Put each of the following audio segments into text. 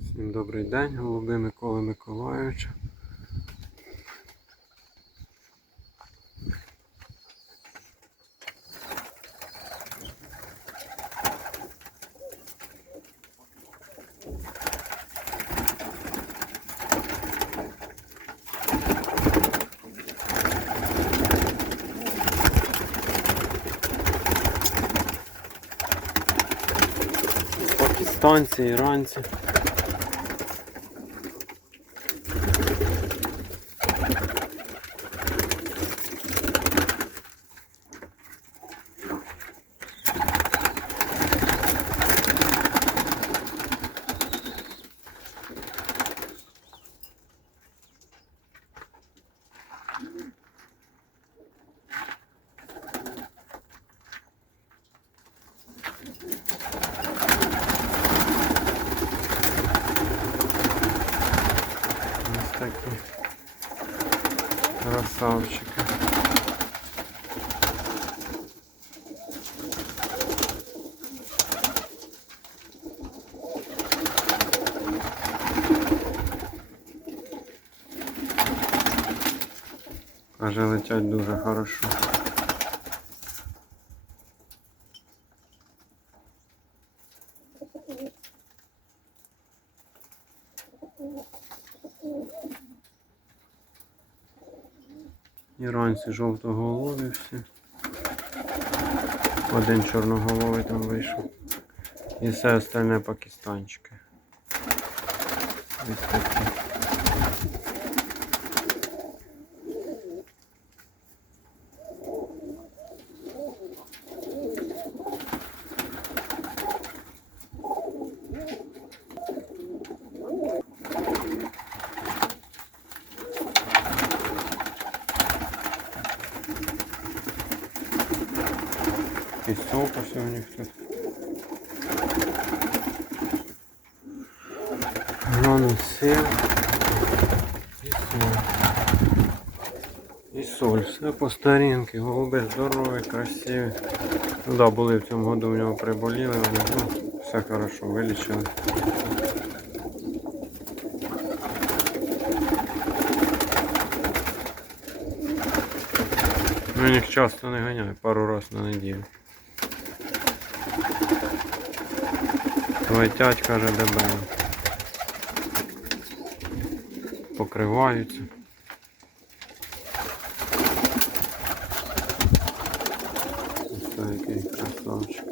Всім добрий день, голуби Миколи Миколайовича. Пакистанці, іранці. Такі красавчики. Каже, летять дуже хорошо. Іранці жовтоголові всі. Один чорноголовий там вийшов. І все остальне пакистанчики. Ось такі. І сока сьогодні хтось. Глянув сир. І соль. І соль. Все по старінки. Голуби здорові, красиві. Ну да, були в цьому году в нього приболіли, вони ну, все хорошо, вилічили. Ну їх часто не ганяю, пару раз на неділю. Летять, каже, дебело. Покриваються. Ось такий красавчик.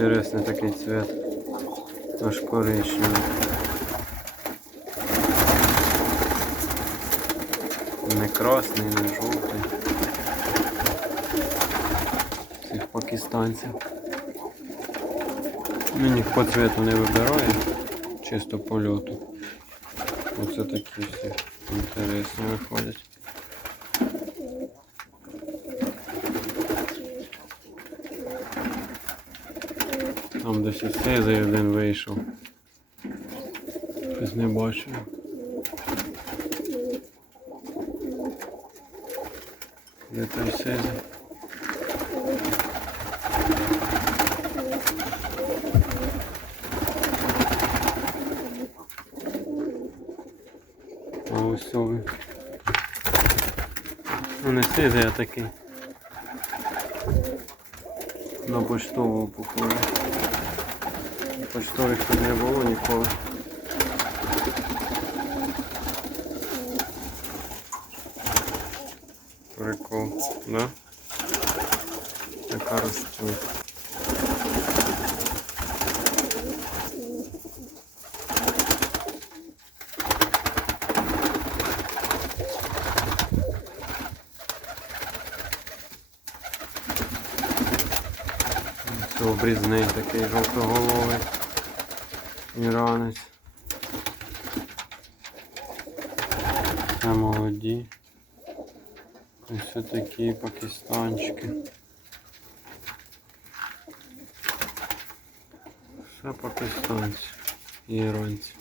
Интересный такий цвет. Аж коричневий. Не красний, не жовтий. Цих пакистанців. Мені по цвету не вибирає, чисто по льоту. Оце такі всі інтересні виходять. Там десь із сизий один вийшов. Щось не бачив. Де той сизий? А ось він. Ну не сизий, а такий. На почтового похоже. Почтових тут не було ніколи. Прикол, да? Така ростуть. Це обрізний такий жовтоголовий іранець. Це молоді. Ось такі пакистанчики. Все пакистанці і іранці.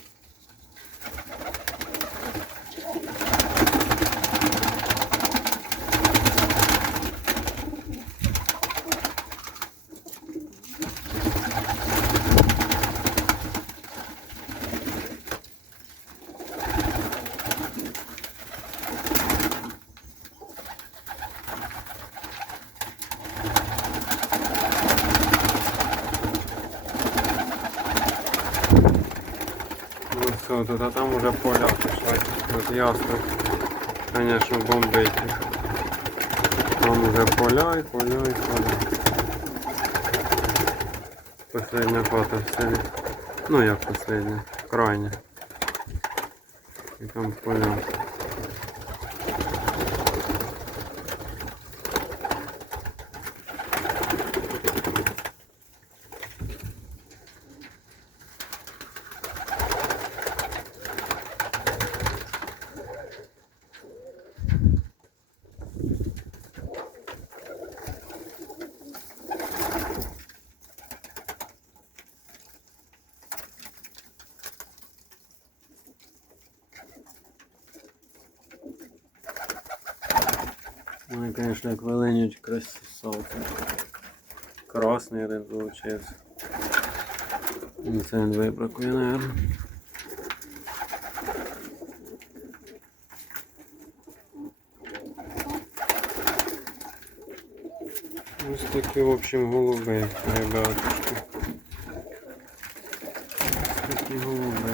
Ну все, тут а там уже поля пішла. Тут ясно. Конечно, бомбить. Там уже поля і поля і поля. Последня хата в. Ну як последня, крайня. І там поля. Вони, конечно, як виленюють красавці. Красний один получився. Ну, Це він вибракує, наверное. Ось такі, в общем, голуби, ребятушки. Ось такі голуби.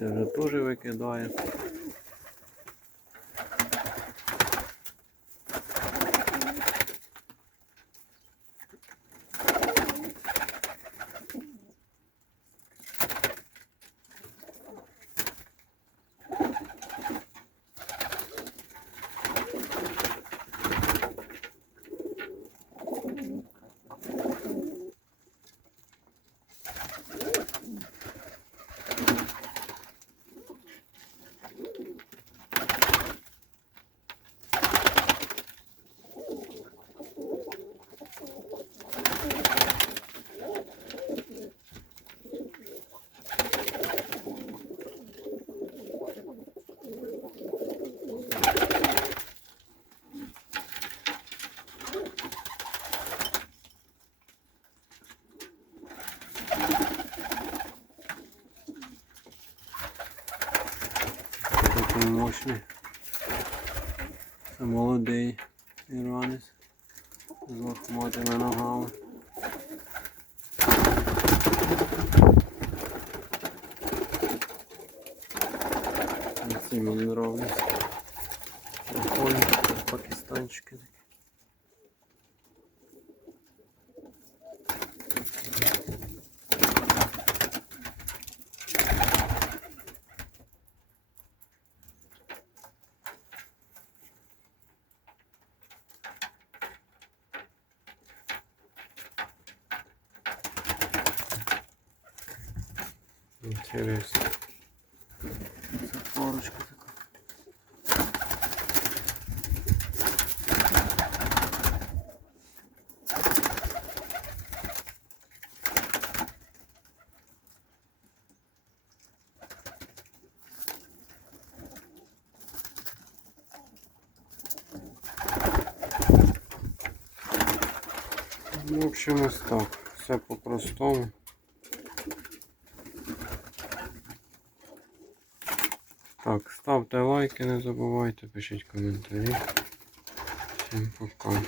Яйця вже теж викидає. Такий мощний. Це молодий іранець з лохматими ногами. Ці мені нравляться. Прикольні пакистанчики. Інтересно. Це парочка така. Ну, В общем, ось так. Все по-простому. Ставте лайки, не забувайте, пишіть коментарі. Всім пока.